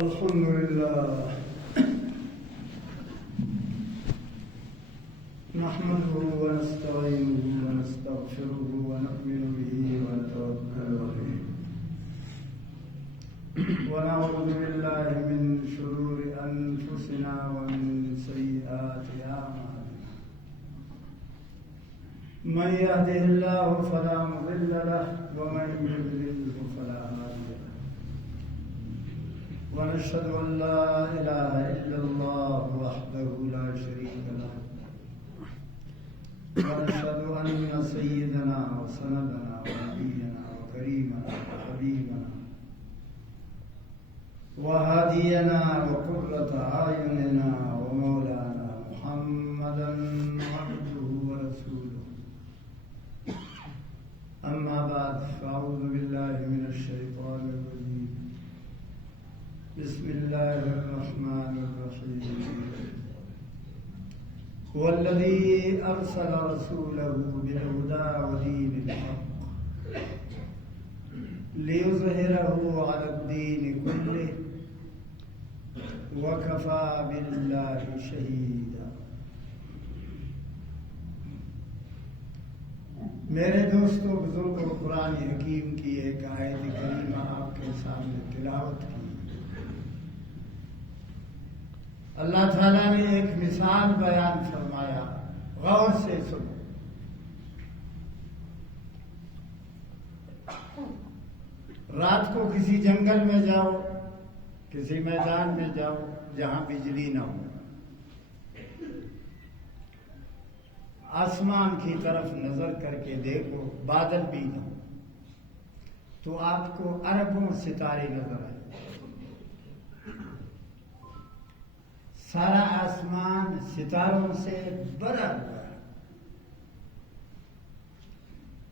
الحمد لله نحمده ونستعينه ونستغفره ونؤمن به ونتوكل عليه ونعوذ بالله من شرور أنفسنا ومن سيئات أعمالنا من يهده الله فلا مضل له ومن يضلله فلا هادي له ونشهد أن لا إله إلا الله وحده لا شريك له ونشهد أن سيدنا وسندنا ونبينا وكريمنا وحبيبنا وهادينا وقرة أعيننا ومولانا محمدا عبده ورسوله أما بعد فأعوذ بالله من الشيطان الرجيم بسم الله الرحمن الرحيم هو الذي أرسل رسوله بالهدى ودين الحق ليظهره على الدين كله وكفى بالله شهيدا. میرے دوستو بزرگوں، قرآن حکیم کی ایک آیت کریمہ آپ کے سامنے تلاوت کی. اللہ تعالیٰ نے ایک مثال بیان فرمایا، غور سے سنو. رات کو کسی جنگل میں جاؤ، کسی میدان میں جاؤ جہاں بجلی نہ ہو، آسمان کی طرف نظر کر کے دیکھو، بادل بھی نہ ہو، تو آپ کو اربوں ستارے نظر آئے. سارا آسمان ستاروں سے بھرا ہوا ہے،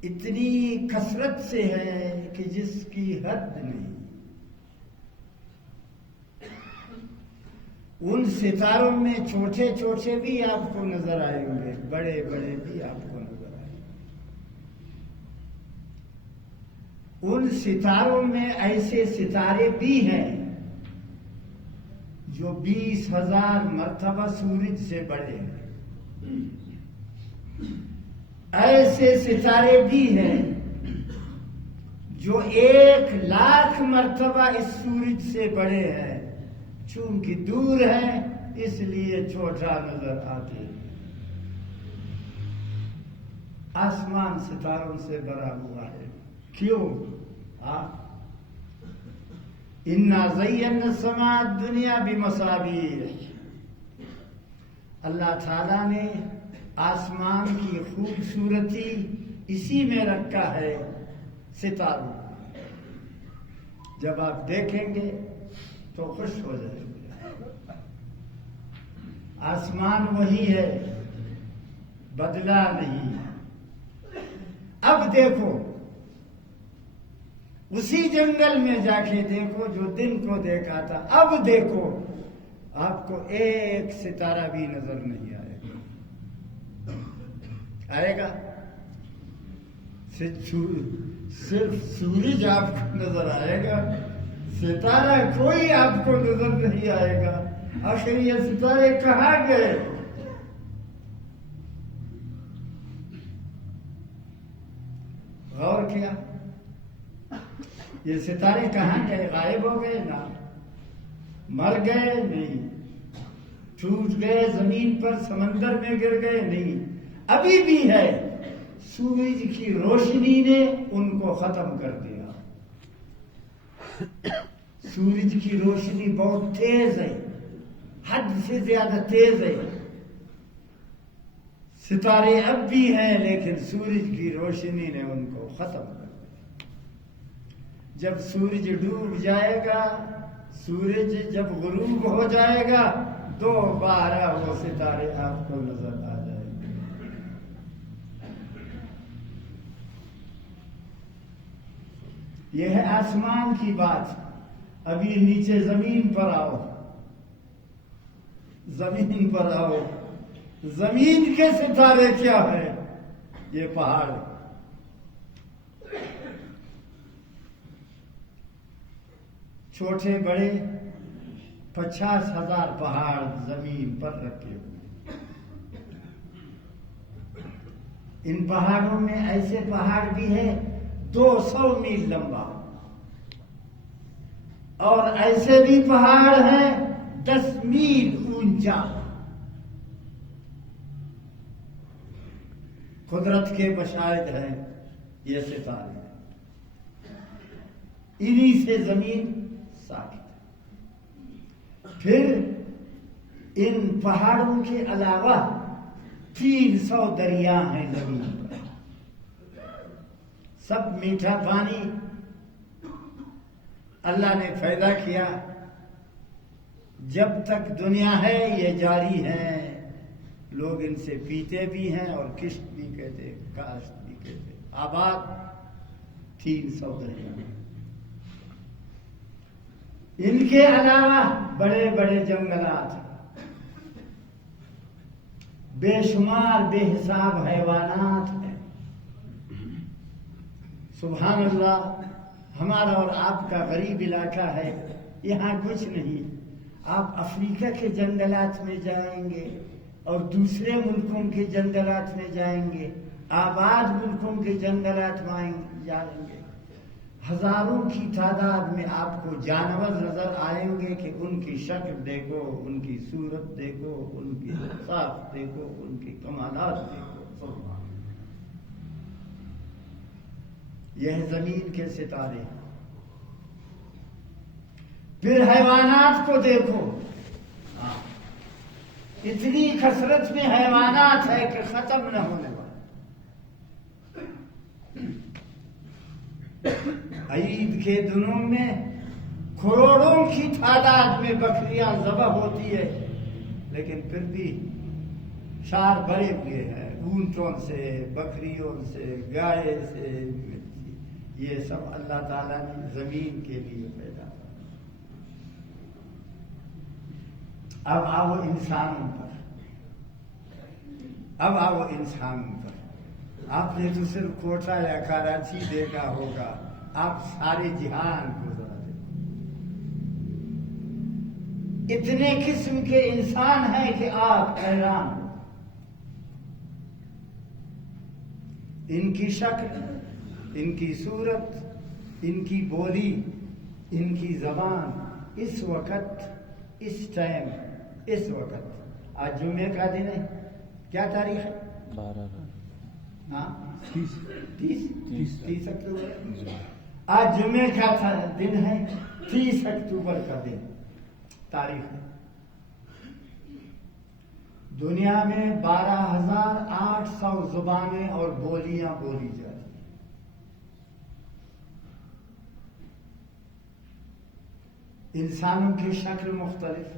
اتنی کثرت سے ہے کہ جس کی حد نہیں. ان ستاروں میں چھوٹے چھوٹے بھی آپ کو نظر آئے ہوں گے، بڑے بڑے بھی آپ کو نظر آئے. ان ستاروں میں ایسے ستارے بھی ہیں جو 20,000 مرتبہ سورج سے بڑے ہیں. ایسے ستارے بھی ہیں جو 1,00,000 مرتبہ اس سورج سے بڑے ہیں، چونکہ دور ہیں اس لیے چھوٹا نظر آتے ہیں. آسمان ستاروں سے بھرا ہوا ہے. کیوں؟ اِنَّا زَيَّنَّا السَّمَاءَ الدُّنْيَا بِمَصَابِيحَ. اللہ تعالیٰ نے آسمان کی خوبصورتی اسی میں رکھا ہے، ستاروں. جب آپ دیکھیں گے تو خوش ہو جائیں گے. آسمان وہی ہے، بدلا نہیں. اب دیکھو، اسی جنگل میں جا کے دیکھو جو دن کو دیکھا تھا. اب دیکھو، آپ کو ایک ستارہ بھی نظر نہیں آئے گا. آئے گا؟ صرف سورج آپ کو نظر آئے گا، ستارہ کوئی آپ کو نظر نہیں آئے گا. آخر یہ ستارے کہاں گئے؟ غور کیا؟ یہ ستارے کہاں گئے؟ غائب ہو گئے؟ نہ. مر گئے؟ نہیں. ٹوٹ گئے زمین پر، سمندر میں گر گئے؟ نہیں. ابھی بھی ہے. سورج کی روشنی نے ان کو ختم کر دیا. سورج کی روشنی بہت تیز ہے، حد سے زیادہ تیز ہے. ستارے اب بھی ہیں لیکن سورج کی روشنی نے ان کو ختم کر دیا. جب سورج ڈوب جائے گا، سورج جب غروب ہو جائے گا، دوبارہ وہ ستارے آپ کو نظر آ جائیں گے. یہ ہے آسمان کی بات. ابھی نیچے زمین پر آؤ، زمین پر آؤ. زمین کے ستارے کیا ہے؟ یہ پہاڑ. چھوٹے بڑے 50,000 پہاڑ زمین پر رکھے ہوئے. ان پہاڑوں میں ایسے پہاڑ بھی ہے 200 میل لمبا، اور ایسے بھی پہاڑ ہیں 10 میل اونچا. قدرت کے مشاہد ہیں یہ ستارے، انہی سے زمین ثابت. پھر ان پہاڑوں کے علاوہ 300 دریا ہیں زمین پر، سب میٹھا پانی اللہ نے پیدا کیا. جب تک دنیا ہے یہ جاری ہے، لوگ ان سے پیتے بھی ہیں اور کشت بھی کہتے، کاشت بھی کہتے. آباد 300 دریا. ان کے علاوہ بڑے بڑے جنگلات، بے شمار بے حساب حیوانات ہیں. سبحان اللہ. ہمارا اور آپ کا غریب علاقہ ہے، یہاں کچھ نہیں. آپ افریقہ کے جنگلات میں جائیں گے اور دوسرے ملکوں کے جنگلات میں جائیں گے، آباد ملکوں کے جنگلات میں جائیں گے، ہزاروں کی تعداد میں آپ کو جانور نظر آئیں گے کہ ان کی شکل دیکھو، ان کی صورت دیکھو، ان کی اوصاف دیکھو، ان کی کمالات دیکھو. یہ زمین کے ستارے. پھر حیوانات کو دیکھو، اتنی کثرت میں حیوانات ہے کہ ختم نہ ہونے والا. عید کے دنوں میں کروڑوں کی تعداد میں بکریاں ذبح ہوتی ہے، لیکن پھر بھی شار بھرے ہوئے ہیں اونٹوں سے، بکریوں سے، گائے سے. یہ سب اللہ تعالیٰ نے زمین کے لیے پیدا کیا. اب آؤ انسانوں پر، اب آؤ انسانوں پر. آپ نے تو صرف کوٹا یا کراچی دیکھا ہوگا، آپ سارے جہان کو ذرا دیکھو. اتنے قسم کے انسان ہیں کہ آپ حیران ہو. ان کی شکل، ان کی صورت، ان کی بولی، ان کی زبان. اس وقت، اس ٹائم، اس وقت آج جمعے کا دن ہے. کیا تاریخ ہے؟ 30 اکتوبر. آج جمعے کا دن ہے، 30 اکتوبر کا دن تاریخ ہے. دنیا میں 12,800 زبانیں اور بولیاں بولی جاتی ہیں. انسانوں کی شکل مختلف،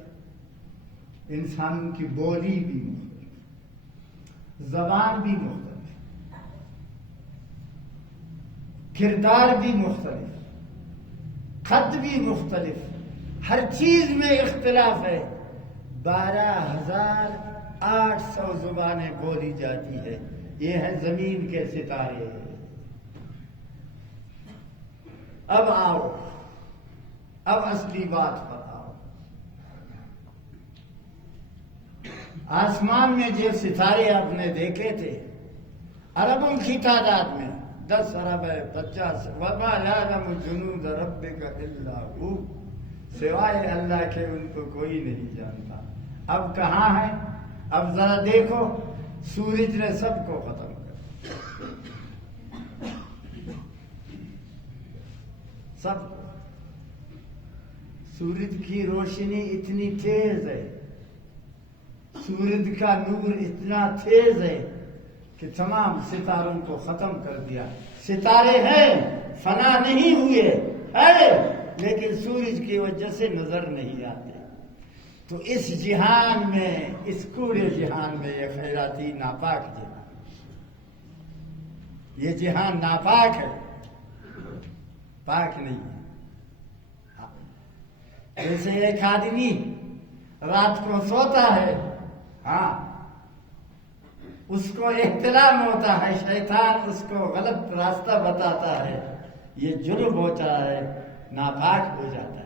انسانوں کی بولی بھی مختلف، زبان بھی مختلف، کردار بھی مختلف، خط بھی مختلف، ہر چیز میں اختلاف ہے. 12,800 زبانیں بولی جاتی ہے. یہ ہے زمین کے ستارے. اب آؤ، اب اصلی بات پر آؤ. آسمان میں جو ستارے آپ نے دیکھے تھے اربوں کی تعداد میں، 10 ارب ہے، 50. وما یعلم جنود ربک الا ہو، سوائے اللہ کے ان کو کوئی نہیں جانتا. اب کہاں ہے؟ اب ذرا دیکھو، سورج نے سب کو ختم کر، سب کو. سورج کی روشنی اتنی تیز ہے، سورج کا نور اتنا تیز ہے کہ تمام ستاروں کو ختم کر دیا. ستارے ہیں، فنا نہیں ہوئے ہے، لیکن سورج کی وجہ سے نظر نہیں آتے. تو اس جہان میں، اس کوڑے جہان میں یہ خیراتی ناپاک جہان، یہ جہان ناپاک ہے، پاک نہیں ہے. جیسے ایک آدمی رات کو سوتا ہے، اس کو احتلام ہوتا ہے، شیطان اس کو غلط راستہ بتاتا ہے، یہ جرم ہوتا ہے، ناپاک ہو جاتا ہے.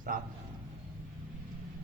7।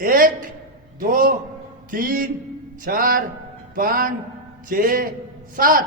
1 2 3 4 5 6 7।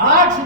8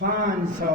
500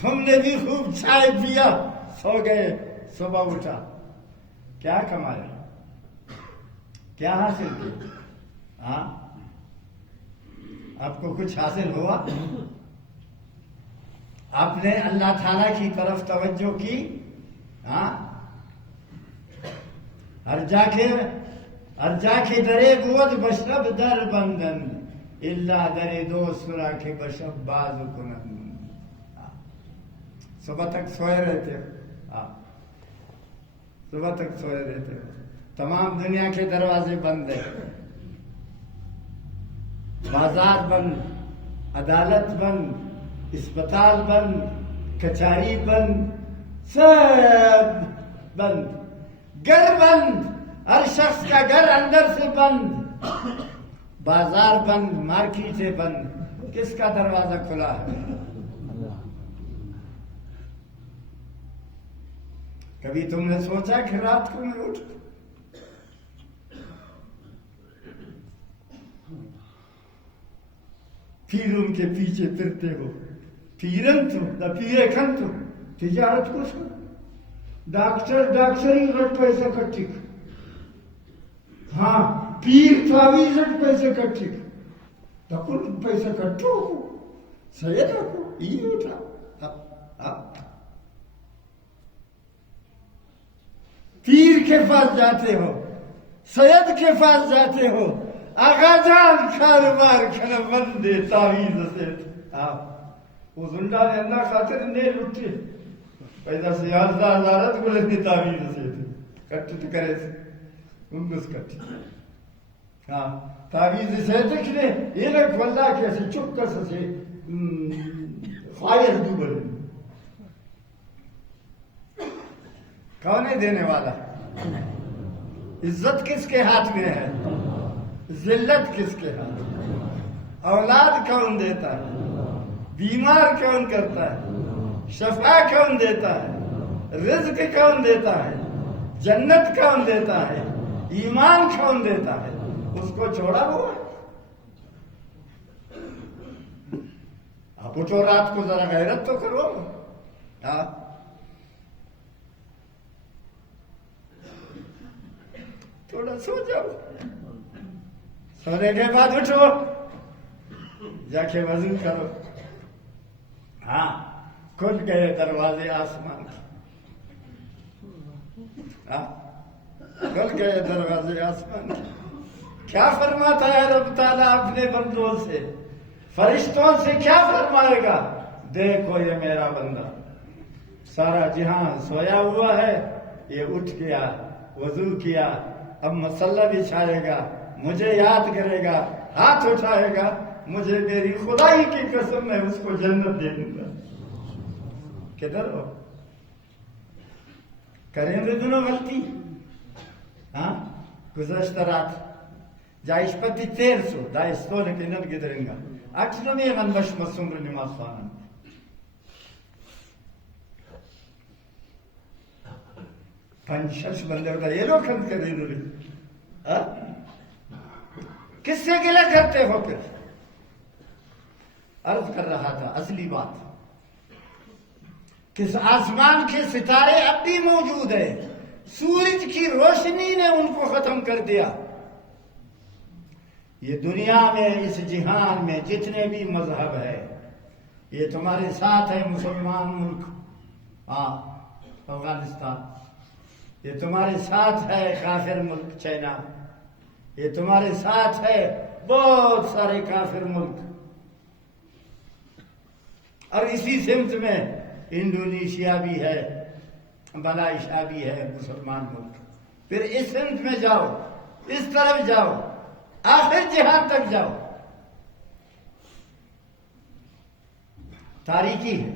تم نے بھی خوب چائے پیا، سو گئے، صبح اٹھا، کیا کمایا، کیا حاصل کیا؟ ہاں، آپ کو کچھ حاصل ہوا؟ آپ نے اللہ تعالیٰ کی طرف توجہ کی؟ ہاں، ہر جا کے درے بود بشرب در بندن اللہ درے دوست سرا کے بشب باز کنن. صبح تک سوئے رہتے ہو، صبح تک سوئے رہتے ہو، تمام دنیا کے دروازے بند ہیں، بازار بند، عدالت بند، اسپتال بند، کچہری بند، سب بند، گھر بند، ہر شخص کا گھر اندر سے بند، بازار بند، مارکیٹیں بند، کس کا دروازہ کھلا ہے؟ کبھی تم نے سوچا کہ رات کو میں اٹھ پھر ان کے پیچھے پھرتے ہو؟ پیرن تو نہ پیرے کھن تو تجارت کو سو ڈاکٹری رٹ پیسے کٹھک، ہاں پیر تعویذ رٹ پیسے کٹھک، تکل پیسے کٹو سید کو یہ اٹھا، پیر کے پاس جاتے ہو، سید کے پاس جاتے ہو، آقا جان کاروبار کھنا بندے تعویذ سے وہ زندہ نے اللہ خاطر نے لٹے پیدا سے 11,000 کو لیتے تعویذ سے کٹ کرے ان کو کٹ، ہاں تعویذ سے دیکھنے یہ لوگ واللہ کیسے چپ کر سکے خواہش دوبر کون ہے دینے والا؟ عزت کس کے ہاتھ میں ہے؟ ذلت کس کے ہاتھ؟ اولاد کون دیتا ہے؟ بیمار کون کرتا ہے؟ شفا کون دیتا ہے؟ رزق کون دیتا ہے؟ جنت کون دیتا ہے؟ ایمان کون دیتا ہے؟ اس کو چھوڑا ہوا؟ آپ اٹھو رات کو ذرا غیرت تو کرو، ہاں تھوڑا سو جاؤ، سونے کے بعد اٹھو، جا کے وضو کرو، ہاں کھل گئے دروازے آسمان کے، ہاں کھل گئے دروازے آسمان کے. کیا فرماتا ہے رب تعالیٰ اپنے بندوں سے، فرشتوں سے کیا فرمائے گا؟ دیکھو یہ میرا بندہ سارا جہاں سویا ہوا ہے، یہ اٹھ گیا، وضو کیا، اب مسلح بچھائے گا، مجھے یاد کرے گا، ہاتھ اٹھائے گا، مجھے میری خدائی کی قسم میں اس کو جنت دے دوں گا. کدھر ہو؟ کریں گے دونوں غلطی؟ ہاں گزشتہ رات جائشپتی 1300 دائستون کے نل گدرنگا اٹھنوے غنبش مسمر نماز خوانا پنچش بندر کا یہ لوگ خند کریں گے. کس سے گلہ کرتے ہو؟ پھر عرض کر رہا تھا اصلی بات، کس آسمان کے ستارے اب بھی موجود ہیں، سورج کی روشنی نے ان کو ختم کر دیا. یہ دنیا میں اس جہان میں جتنے بھی مذہب ہے یہ تمہارے ساتھ ہے. مسلمان ملک، ہاں افغانستان، یہ تمہارے ساتھ ہے. کافر ملک چائنا، یہ تمہارے ساتھ ہے. بہت سارے کافر ملک، اور اسی سمت میں انڈونیشیا بھی ہے، ملائیشیا بھی ہے، مسلمان ملک. پھر اس سمت میں جاؤ، اس طرف جاؤ، آخر جہان تک جاؤ، تاریکی ہے،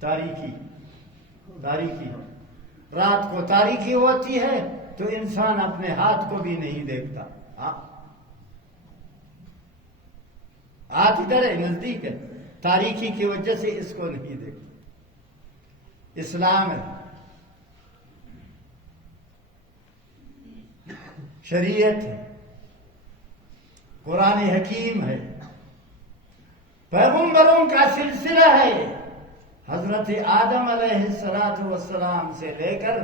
تاریکی تاریکی. رات کو تاریکی ہوتی ہے تو انسان اپنے ہاتھ کو بھی نہیں دیکھتا. ہاتھ ادھر ہے، نزدیک ہے، تاریکی کی وجہ سے اس کو نہیں دیکھتا. اسلام ہے، شریعت ہے، قرآن حکیم ہے، پیغمبروں کا سلسلہ ہے. حضرت آدم علیہ السلام سے لے کر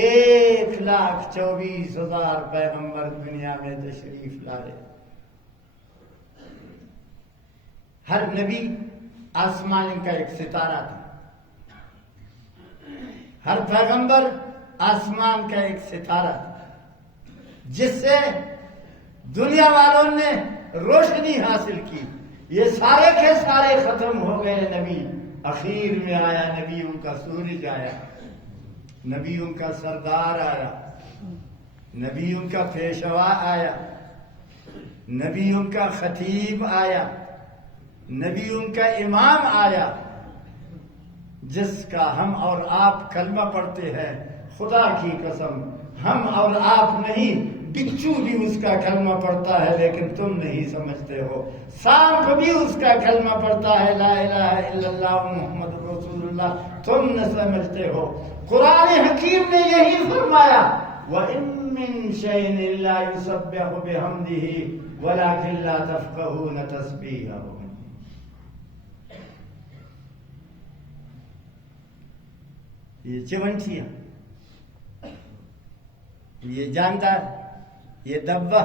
1,24,000 پیغمبر دنیا میں تشریف لائے. ہر نبی آسمان کا ایک ستارہ تھا. ہر پیغمبر آسمان کا ایک ستارہ تھا جس سے دنیا والوں نے روشنی حاصل کی. یہ سارے کے سارے ختم ہو گئے. نبی اخیر میں آیا، نبیوں کا سورج آیا، نبیوں کا سردار آیا، نبیوں کا پیشوا آیا، نبیوں کا خطیب آیا، نبیوں کا امام آیا، جس کا ہم اور آپ کلمہ پڑھتے ہیں. خدا کی قسم ہم اور آپ نہیں، بچو بھی اس کا کلمہ پڑھتا ہے لیکن تم نہیں سمجھتے ہو. سانپ بھی اس کا کلمہ پڑھتا ہے، لا الہ الا اللہ محمد رسول اللہ، تم نہ سمجھتے ہو. قرآن حکیم نے یہی فرمایا، وَإِن مِّن شَيْءٍ إِلَّا يُسَبِّحُ بِحَمْدِهِ وَلَكِن لَّا تَفْقَهُونَ تَسْبِيحَهُ. یہ چونٹیاں، یہ جاندار، یہ دبہ،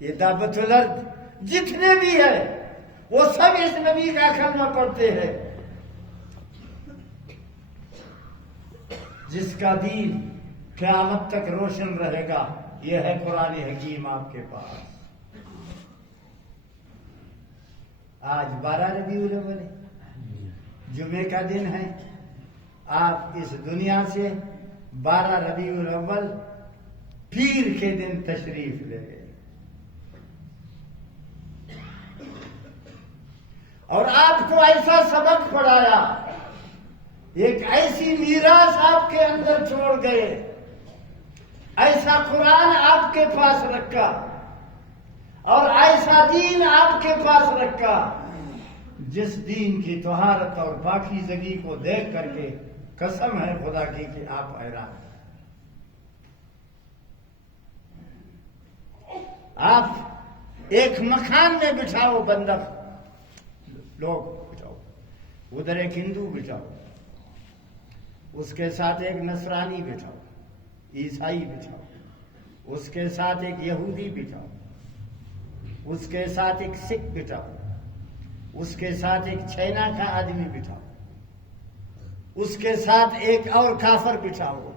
یہ دعوت الارض، جتنے بھی ہے وہ سب اس نبی کا کلمہ پڑھتے ہیں. جس کا دین قیامت تک روشن رہے گا، یہ ہے قرآن حکیم آپ کے پاس. آج 12 ربیع الاول ہے، جمعے کا دن ہے. آپ اس دنیا سے 12 ربیع الاول پیر کے دن تشریف لے گئے اور آپ کو ایسا سبق پڑھایا، ایک ایسی میراث آپ کے اندر چھوڑ گئے، ایسا قرآن آپ کے پاس رکھا اور ایسا دین آپ کے پاس رکھا جس دین کی طہارت اور پاکیزگی کو دیکھ کر کے قسم ہے خدا کی کہ آپ حیران. آپ ایک مکان میں بٹھاؤ بندر لوگ بٹھاؤ، ادھر ایک ہندو بٹھاؤ، اس کے ساتھ ایک نصرانی بٹھاؤ، عیسائی بٹھاؤ، اس کے ساتھ ایک یہودی بٹھاؤ، اس کے ساتھ ایک سکھ بٹھاؤ، اس کے ساتھ ایک چائنا کا آدمی بٹھاؤ، اس کے ساتھ ایک اور کافر بٹھاؤ،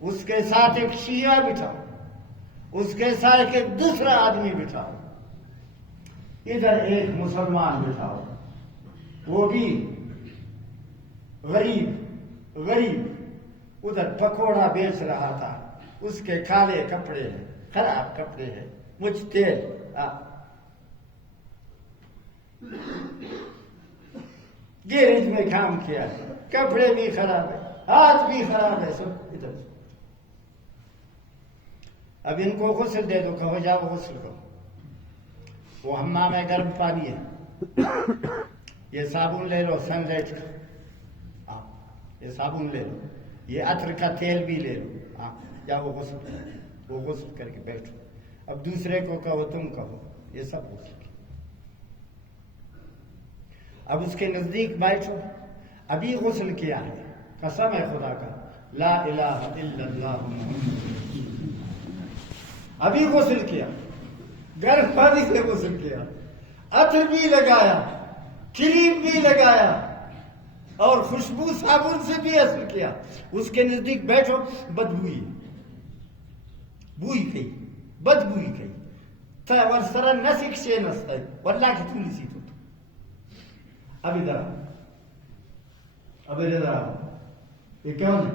اس کے ساتھ ایک شیعہ بٹھاؤ، اس کے ساتھ ایک دوسرا آدمی بٹھاؤ، ادھر ایک مسلمان بٹھاؤ، وہ بھی غریب ادھر پکوڑا بیچ رہا تھا، اس کے کالے کپڑے ہیں، خراب کپڑے ہیں، مجھ تیل گیرج میں کام کیا ہے، کپڑے بھی خراب ہے، ہاتھ بھی خراب ہے، سب ادھر. اب ان کو غسل دے دو، کہو جاؤ غسل کرو. وہ حمام میں گرم پانی ہے، یہ صابن لے لو سن لائٹ کا، یہ صابن لے لو، یہ عطر کا تیل بھی لے لو، جاؤ غسل کرو. وہ غسل کر کے بیٹھو. اب دوسرے کو کہو، تم کہو، یہ سب غسل. اب اس کے نزدیک بیٹھو، ابھی غسل کیا ہے، قسم ہے خدا کا، لا الہ الا اللہ محمد، ابھی غسل کیا، گرم پانی سے غسل کیا، عطر بھی لگایا، کریم بھی لگایا اور خوشبو صابن سے بھی اثر کیا. اس کے نزدیک بیٹھو، بدبوئی گئی، بدبوئی گئی. ورسرا نسک سے نستا ہے واللہ کی تھوڑی سی تو. اب ادھر آؤ، یہ کون ہے؟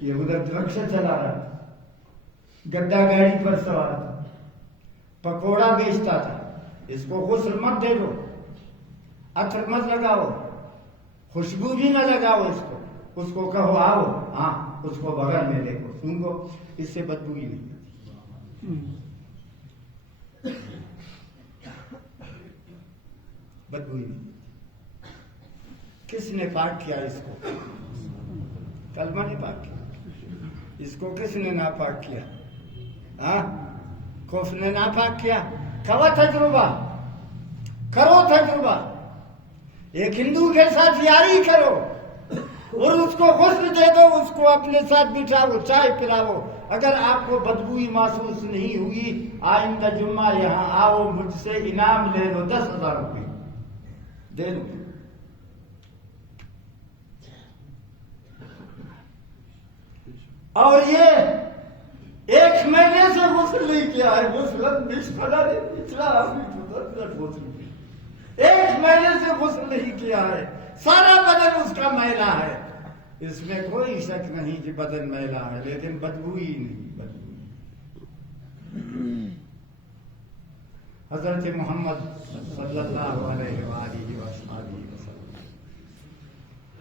یہ ادھر رکشا چلا رہا تھا، گڈا گاڑی پر سوار تھا، پکوڑا بیچتا تھا. اس کو غسل مت دے دو، عطر مت لگاؤ، خوشبو بھی نہ لگاؤ اس کو کہو آؤ، ہاں اس کو بغل میں دیکھو، سنگو، اس سے بدبو ہی نہیں. بدبو ہی نہیں. کس نے پاک کیا اس کو؟ کلمہ نے پاک کیا. اس کو کس نے ناپاک کیا؟ کفر نے ناپاک کیا. کرو تجربہ. ایک ہندو کے ساتھ یاری کرو اور اس کو غسل دے دو، اس کو اپنے ساتھ بٹھاؤ، چائے پلاؤ، اگر آپ کو بدبوئی محسوس نہیں ہوئی آئندہ جمعہ یہاں آؤ، مجھ سے انعام لے لو، 10,000 روپے دے دو۔ اور یہ 1 مہینے سے غسل نہیں کیا ہے، ایک مہینے سے غسل نہیں کیا ہے، سارا بدن اس کا میلا ہے، اس میں کوئی شک نہیں کہ بدن میلا ہے، لیکن بدبو ہی نہیں، بدبو۔ حضرت محمد صلی اللہ علیہ وآلہ وسلم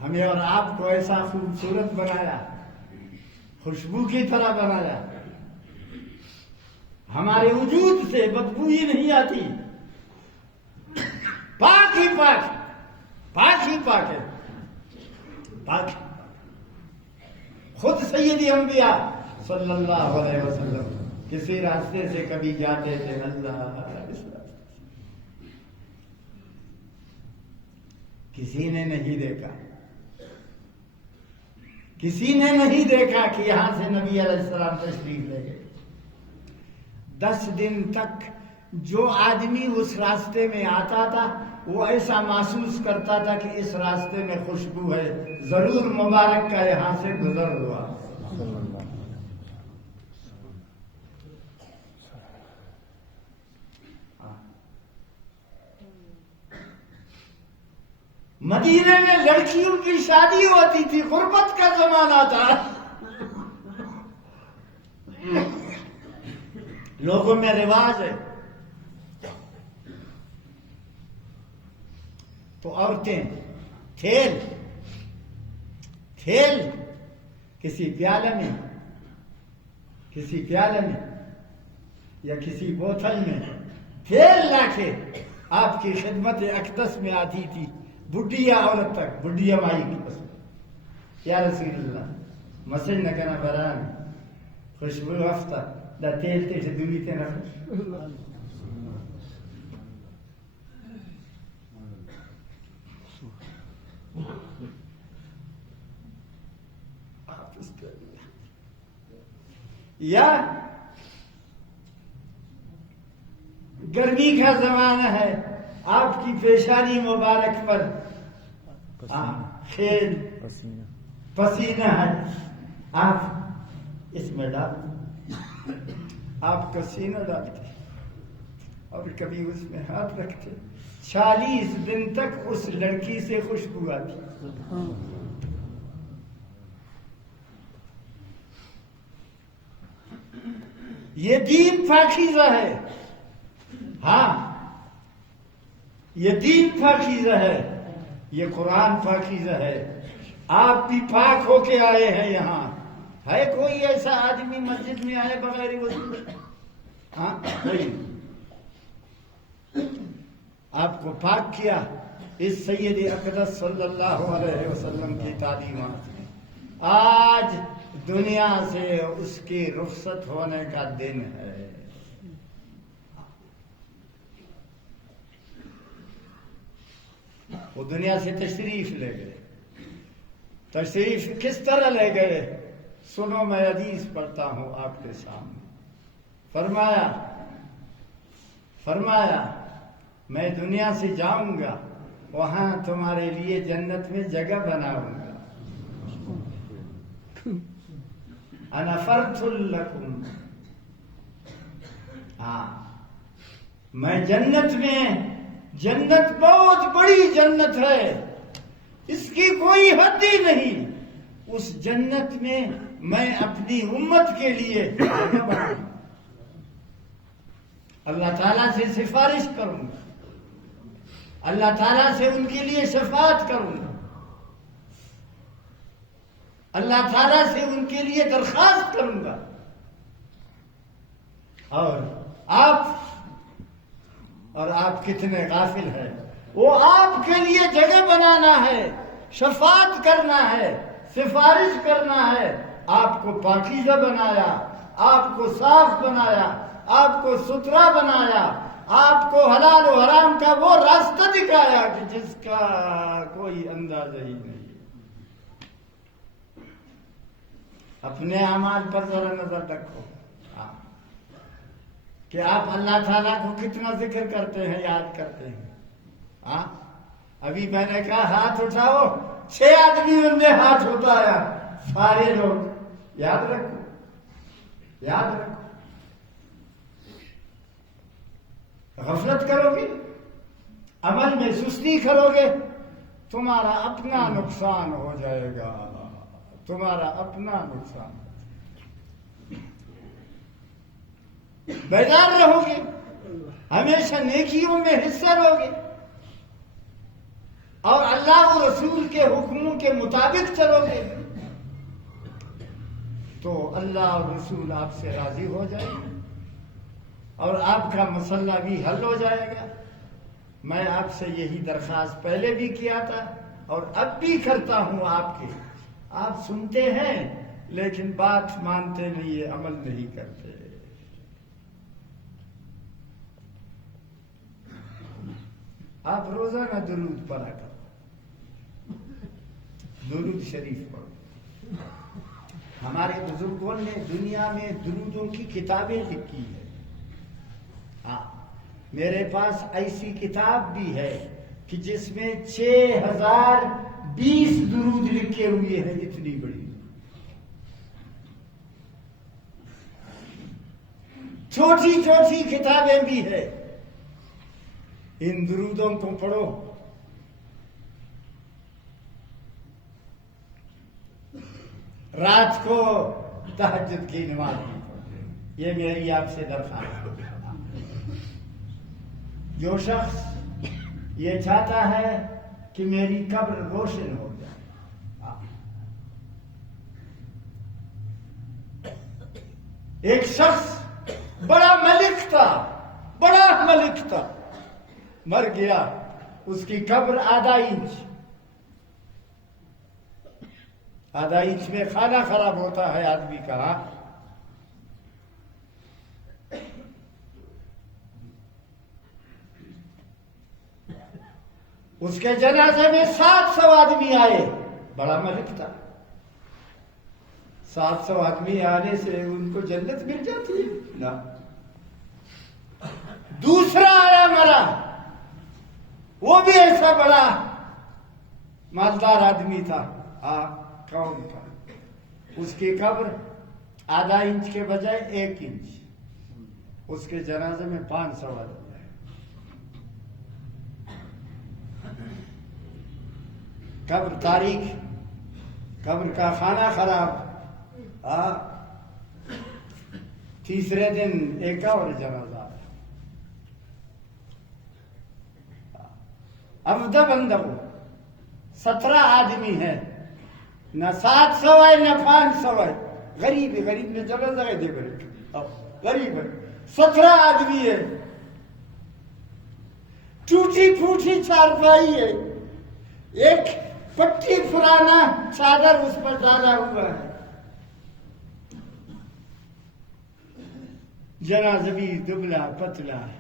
ہمیں اور آپ کو ایسا خوبصورت بنایا، خوشبو کی طرح بنایا، ہمارے وجود سے بدبو ہی نہیں آتی، پاک ہی پاک، پاک ہی پاک ہے، پاک۔ خود سید انبیاء صلی اللہ علیہ وسلم کسی راستے سے کبھی جاتے تھے، اللہ اس راستے کسی نے نہیں دیکھا، کسی نے نہیں دیکھا کہ یہاں سے نبی علیہ السلام تشریف لے گئے۔ 10 دن تک جو آدمی اس راستے میں آتا تھا وہ ایسا محسوس کرتا تھا کہ اس راستے میں خوشبو ہے، ضرور مبارک کا یہاں سے گزر ہوا۔ مدینے میں لڑکیوں کی شادی ہوتی تھی، غربت کا زمانہ تھا، لوگوں میں رواج ہے، تو عورتیں تھیل کسی پیالے میں یا کسی بوتل میں تھیل لا کے آپ کی خدمت اقدس میں آتی تھی، بڈھیا عورت تک، بڈھیا مائی کی پسند، یا رسول اللہ مسجد نہ کنا بران خوشبو ہفتہ دا تیل تے دوی تے نہ یا گرمی کا زمانہ ہے، آپ کی پیشانی مبارک پر خیل پسینہ ہے، آپ اس میں ڈال، آپ کا سینہ ڈالتے اور کبھی اس میں ہاتھ رکھتے، 40 دن تک اس لڑکی سے خوشبو آتی۔ یہ دین پاکیزہ ہے، ہاں یہ دین پاکیزہ ہے، یہ قرآن پاکیزہ ہے، آپ بھی پاک ہو کے آئے ہیں یہاں۔ ہے کوئی ایسا آدمی مسجد میں آئے بغیر وضو؟ ہاں نہیں، آپ کو پاک کیا اس سید اقدس صلی اللہ علیہ وسلم کی تعلیمات میں۔ آج دنیا سے اس کی رخصت ہونے کا دن ہے۔ وہ دنیا سے تشریف لے گئے، تشریف کس طرح لے گئے؟ سنو، میں حدیث پڑھتا ہوں آپ کے سامنے۔ فرمایا میں دنیا سے جاؤں گا، وہاں تمہارے لیے جنت میں جگہ بناؤں گا، انا فرت لکم، ہاں میں جنت بہت بڑی جنت ہے، اس کی کوئی حد ہی نہیں، اس جنت میں میں اپنی امت کے لیے جگہ بناؤں گا، اللہ تعالیٰ سے سفارش کروں گا، اللہ تعالیٰ سے ان کے لیے شفاعت کروں گا، اللہ تعالیٰ سے ان کے لیے درخواست کروں گا، اور آپ کتنے غافل ہیں، وہ آپ کے لیے جگہ بنانا ہے، شفاعت کرنا ہے، سفارش کرنا ہے، آپ کو پاکیزہ بنایا، آپ کو صاف بنایا، آپ کو ستھرا بنایا، آپ کو حلال و حرام کا وہ راستہ دکھایا کہ جس کا کوئی اندازہ ہی نہیں. اپنے اعمال پر ذرا نظر رکھو کہ آپ اللہ تعالیٰ کو کتنا ذکر کرتے ہیں، یاد کرتے ہیں. ابھی میں نے کہا ہاتھ اٹھاؤ، 6 آدمیوں نے ہاتھ اٹھایا، سارے لوگ. یاد رکھو، یاد رکھو. غفلت کرو گے، عمل میں سستی کرو گے، تمہارا اپنا نقصان ہو جائے گا، تمہارا اپنا نقصان. بیدار رہو گے، ہمیشہ نیکیوں میں حصہ لو گے اور اللہ و رسول کے حکموں کے مطابق چلو گے تو اللہ اور رسول آپ سے راضی ہو جائے گا اور آپ کا مسئلہ بھی حل ہو جائے گا. میں آپ سے یہی درخواست پہلے بھی کیا تھا اور اب بھی کرتا ہوں آپ کی. آپ سنتے ہیں لیکن بات مانتے نہیں، عمل نہیں کرتے. آپ روزانہ درود پڑھا کرو، درود شریف پڑھو. ہمارے بزرگوں نے دنیا میں درودوں کی کتابیں لکھی ہیں. میرے پاس ایسی کتاب بھی ہے کہ جس میں 6020 درود لکھے ہوئے ہیں، اتنی بڑی. چھوٹی چھوٹی کتابیں بھی ہیں. ان درودوں کو پڑھو. رات کو تہجد کی نماز بھی پڑھو. یہ میری آپ سے درخواست ہے. جو شخص یہ چاہتا ہے کہ میری قبر روشن ہو جائے، ایک شخص بڑا ملک تھا، بڑا ملک تھا، مر گیا، اس کی قبر آدھا انچ میں کھانا خراب ہوتا ہے آدمی کا. اس کے جنازے میں 700 آدمی آئے. بڑا ملک تھا. 700 آدمی آنے سے ان کو جنت مل جاتی ہے؟ نہ. دوسرا آیا مرا، وہ بھی ایسا بڑا مالدار آدمی تھا. کون تھا؟ اس کی قبر آدھا انچ کے بجائے 1 انچ. اس کے جنازے میں 500 آدمی. قبر تاریخ، قبر کا کھانا خراب. تیسرے دن ایک اور جنازہ. ابدا بندہ 17 آدمی ہے، نہ 700 ہے نہ 500 ہے. غریب ہے، غریب نے جنازہ دے کر غریب ہے. 17 آدمی ہے، ٹوٹی پھوٹی چارپائی ہے، ایک پٹی پرانا چادر اس پر ڈالا ہوا ہے. جنازہ بھی دبلا پتلا ہے.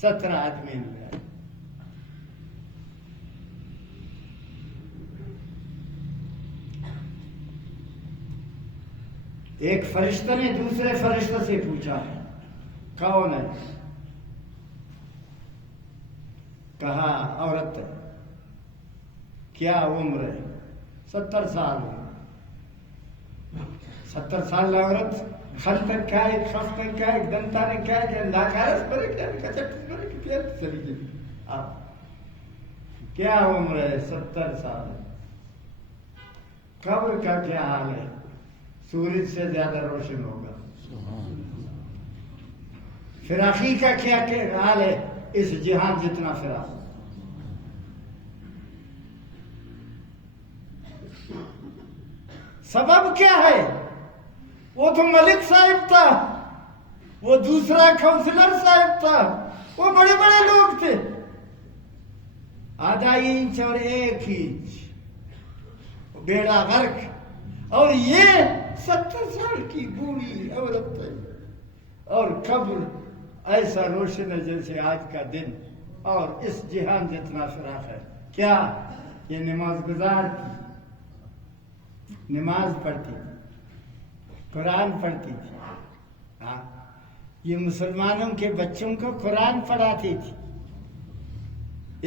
17 آدمی ہوئے. ایک فرشتہ نے دوسرے فرشتہ سے پوچھا، کون ہے؟ کہا عورت ہے. کیا عمر ہے؟ 70 سال. 70 سال عورت خلطن کیا ہے، خفتن کیا ہے، دنتان کیا ہے، لاکارس برے کیا ہے، کچھٹس برے کیا ہے. چلی گئی. کیا عمر ہے؟ 70 سال. قبر کا کیا حال ہے؟ سورج سے زیادہ روشن ہوگا. فراقی کا کیا حال ہے؟ اس جہان جتنا فراق. سبب کیا ہے؟ وہ تو ملک صاحب تھا، وہ دوسرا کونسلر صاحب تھا، وہ بڑے بڑے لوگ تھے. آدھا انچ اور 1 انچ بیڑا غرق، اور یہ 70 سال کی بوڑھی عورت ہے. اور قبر ایسا روشن ہے جیسے آج کا دن، اور اس جہان جتنا فراخ ہے. کیا یہ نماز گزار تھی، نماز پڑھتی تھی، قرآن پڑھتی تھی. ہاں، یہ مسلمانوں کے بچوں کو قرآن پڑھاتی تھی،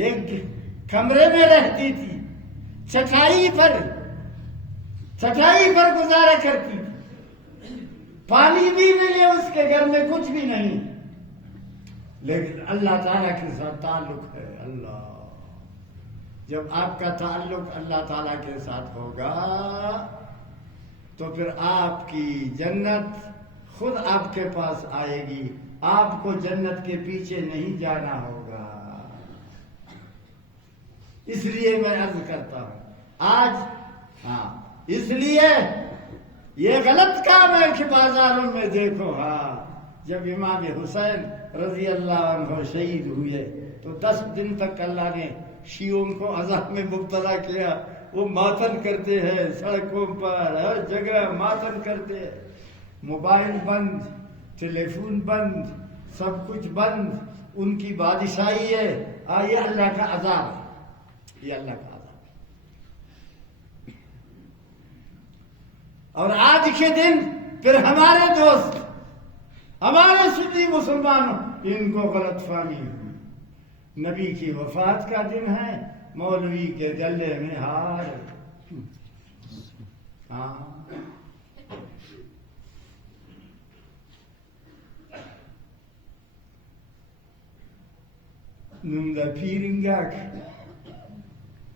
ایک کمرے میں رہتی تھی، چٹائی پر گزارا کرتی تھی. پانی بھی نہیں ہے اس کے گھر میں، کچھ بھی نہیں، لیکن اللہ تعالیٰ کے ساتھ تعلق ہے. اللہ، جب آپ کا تعلق اللہ تعالیٰ کے ساتھ ہوگا تو پھر آپ کی جنت خود آپ کے پاس آئے گی. آپ کو جنت کے پیچھے نہیں جانا ہوگا. اس لیے میں عرض کرتا ہوں آج، ہاں، اس لیے یہ غلط کام ہے کہ بازاروں میں دیکھو، ہاں، جب امام حسین رضی اللہ عنہ شہید ہوئے تو 10 دن تک اللہ نے شیعوں کو عذاب میں مبتلا کیا. وہ ماتم کرتے ہیں سڑکوں پر، ہر جگہ ماتم کرتے ہیں. موبائل بند، ٹیلی فون بند، سب کچھ بند. ان کی بادشاہی ہے. یہ اللہ کا عذاب ہے، یہ اللہ کا عذاب ہے. اور آج کے دن پھر ہمارے دوست، ہمارے سنی مسلمانوں، ان کو غلط فہمی ہوئی. نبی کی وفات کا دن ہے، مولوی کے گلے میں ہار. ہاں، نمدہ پیرنگاک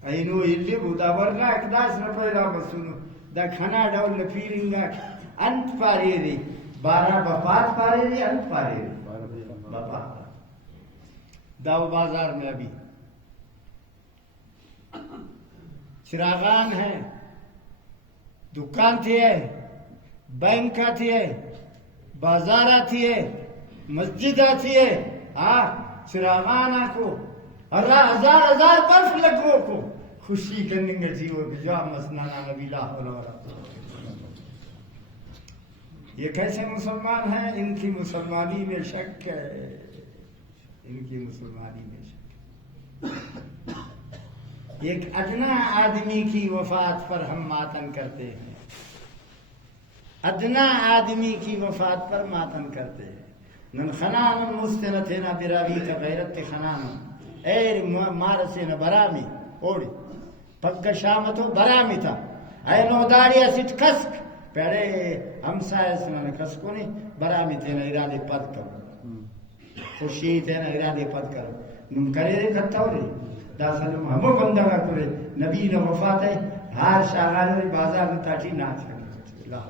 اینو اللي بدابرناک داس رپیدا بسونو دا کھنا ڈول پیرنگاک انت پاری دی بارہ بپات پاری دی انت پاری دی بپات داو بازار میں ابھی چراغان ہیں، دکان تھی ہے، بینک تھی ہے، بازار تھی ہے، مسجد تھی ہے. ہاں، چراغان کو ہزار برف لگو کو خوشی کرنے گے جیو جا مسنانا نبی لا حول ولا قوت. یہ کیسے مسلمان ہیں؟ ان کی مسلمانی میں شک ہے، ان کی مسلمانی میں شک ہے. ایک ادنا آدمی کی وفات پر ہم ماتم کرتے ہیں، ادنا آدمی کی وفات پر ماتم کرتے ہیں. نن خنان مستنتنا براوی کا غیرت خنان ایر مارسین برامی اوڑی پک شامتو برامی تھا اینو داڑیا سٹ کسک پیڑے ہمسائے سنن کسکونی برامی تینا ارادے پد کرو، خوشی تینا ارادے پد کرو. نم کرے دے کھتا ہو رہی دا سلم ہمو بندگا کرے. نبی نے وفات ہے، ہار شاہان نے بازار میں تاٹھی ناچ کرے. اللہ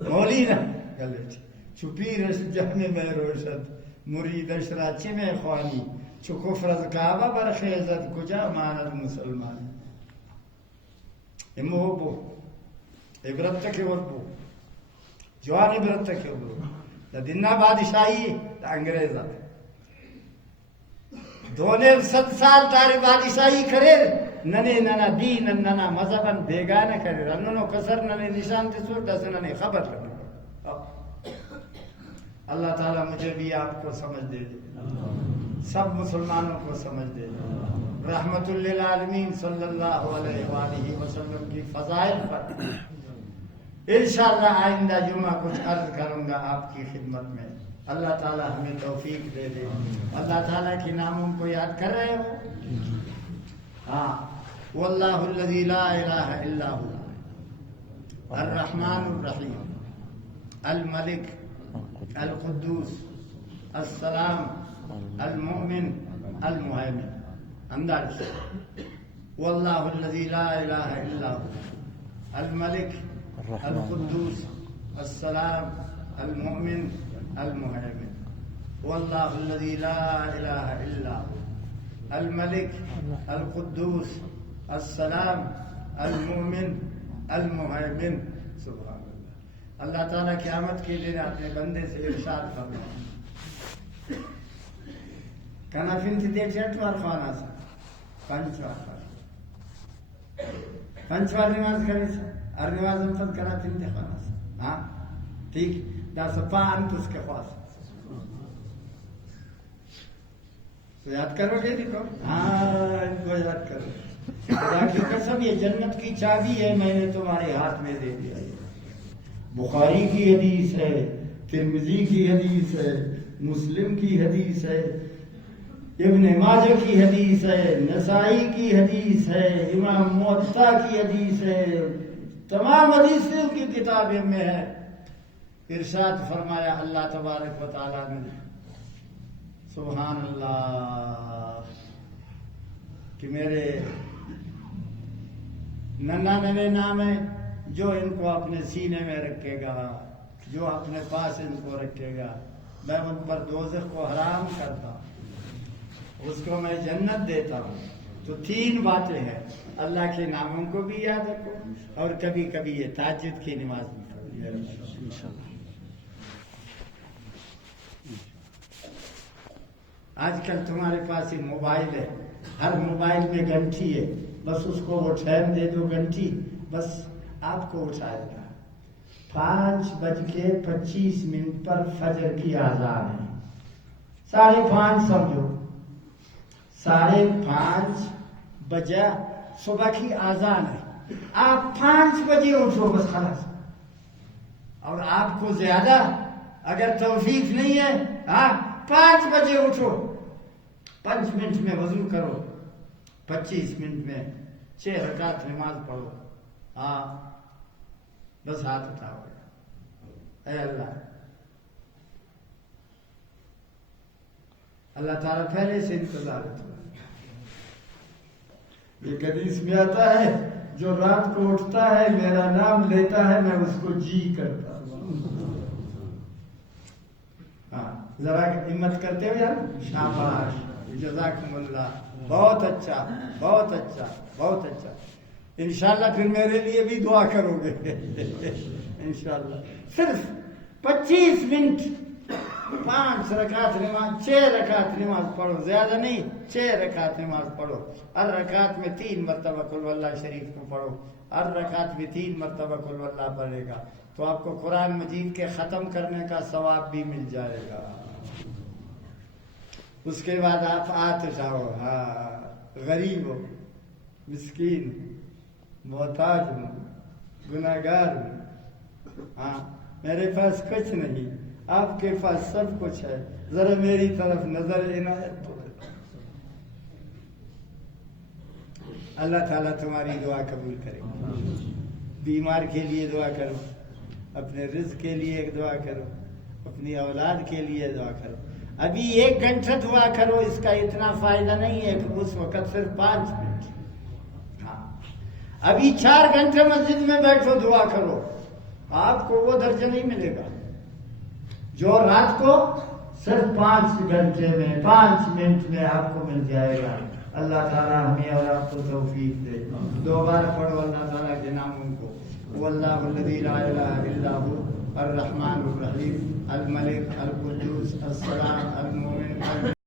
مولینا چپی رش جہنے میں روشد مریدش را چی میں خوانی چو کفر از کعبہ برخیزد کجا ماند مسلمانی. امو بو عبرت تک وربو جوان عبرت تک وربو دا دنہ بادشاہی دا انگریزا دونے 7 سال تاری بادشاہی کرے ننے ننا دین ننا مذہباً بیگانہ کرے رننو کسر ننے نشان تسور دس ننے خبر لگے. اللہ تعالیٰ مجھے بھی آپ کو سمجھ دے دے، سب مسلمانوں کو سمجھ دے دے. رحمت للعالمین صلی اللہ علیہ وآلہ وسلم کی فضائل پر انشاءاللہ آئندہ جمعہ کچھ عرض کروں گا آپ کی خدمت میں. اللہ تعالیٰ ہمیں توفیق دے دے. اللہ تعالیٰ کے ناموں کو یاد کر رہے ہو؟ ہاں، واللہ الذی لا الہ الا هو الرحمن الرحیم الملک القدوس السلام المؤمن المہیمن. انداز واللہ الذی لا الہ الا هو الملک القدوس السلام المؤمن المہیمن. واللہ الذی لا الہ الا هو الملک القدوس السلام المؤمن المہیمن. سبحان اللہ. اللہ تعالیٰ قیامت کے دن اپنے بندے سے ارشاد فرمائے کنا فنت دے چٹوار خانہ سا پنچوار نماز کرے سا اور نماز انفت کنا فنت خانہ سا ہاں ٹھیک دا سپا انتس کے خواست تو یاد کرو گے دیکھو ہاں ان کو یاد کرو خدا کی قسم یہ جنت کی چابی ہے میں نے تمہارے ہاتھ میں دے دیا ہے بخاری کی حدیث ہے ترمذی کی حدیث ہے مسلم کی حدیث ہے ابن ماجہ کی حدیث ہے نسائی کی حدیث ہے امام موطا کی حدیث ہے تمام حدیثوں کی کتابیں میں ہے ارشاد فرمایا اللہ تبارک و تعالیٰ نے سبحان اللہ کہ میرے ننانوے نام ہے جو ان کو اپنے سینے میں رکھے گا جو اپنے پاس ان کو رکھے گا میں ان پر دوزخ کو حرام کرتا ہوں اس کو میں جنت دیتا ہوں تو تین باتیں ہیں اللہ کے ناموں کو بھی یاد رکھو اور کبھی کبھی یہ تہجد کی نماز بھی پڑھو آج کل تمہارے پاس ہی موبائل ہے ہر موبائل میں گھنٹی ہے بس اس کو وہ ٹائم دے دو گھنٹی بس آپ کو اٹھائے گا 5:25 پر فجر کی آذان ہے 5:30 سمجھو 5:30 بجے صبح کی آذان ہے آپ 5 بجے اٹھو بس خلاص اور آپ کو زیادہ اگر توفیق نہیں ہے ہاں 5 بجے اٹھو 5 منٹ میں وضو کرو 25 منٹ میں 6 رکعت نماز پڑھو ہاں بس ہاتھ اٹھاؤ اے اللہ اللہ تعالیٰ پہلے سے انتظار ہے یہ حدیث میں آتا ہے جو رات کو اٹھتا ہے میرا نام لیتا ہے میں اس کو جی کرتا ہوں ہاں ذرا ہمت کرتے ہو یار شاباش جزاکم اللہ بہت اچھا بہت اچھا بہت اچھا انشاءاللہ پھر میرے لیے بھی دعا کرو گے انشاءاللہ صرف 25 منٹ 5 رکعت نماز 6 رکعت نماز پڑھو زیادہ نہیں 6 رکعت نماز پڑھو ہر رکعت میں 3 مرتبہ قل واللہ شریف کو پڑھو ہر رکعت میں 3 مرتبہ قل واللہ پڑھے گا تو آپ کو قرآن مجید کے ختم کرنے کا ثواب بھی مل جائے گا اس کے بعد آپ اٹھاؤ ہاں غریب ہو مسکین محتاج ہوں گناہگار ہوں ہاں میرے پاس کچھ نہیں آپ کے پاس سب کچھ ہے ذرا میری طرف نظر عنایت تو اللہ تعالیٰ تمہاری دعا قبول کرے بیمار کے لیے دعا کرو اپنے رزق کے لیے ایک دعا کرو اپنی اولاد کے لیے دعا کرو ابھی 1 گھنٹہ دعا کرو اس کا اتنا فائدہ نہیں ہے کہ اس وقت صرف 5 منٹ ہاں ابھی 4 گھنٹے مسجد میں بیٹھو دعا کرو آپ کو وہ درجہ نہیں ملے گا جو رات کو صرف 5 گھنٹے میں 5 منٹ میں آپ کو مل جائے گا اللہ تعالیٰ ہمیں اور آپ کو توفیق دے 2 بار پڑھو اللہ تعالیٰ کے ناموں کو واللہ الذی لا الہ الا هو الرحمن الرحیم الملک القدوس السلام المؤمن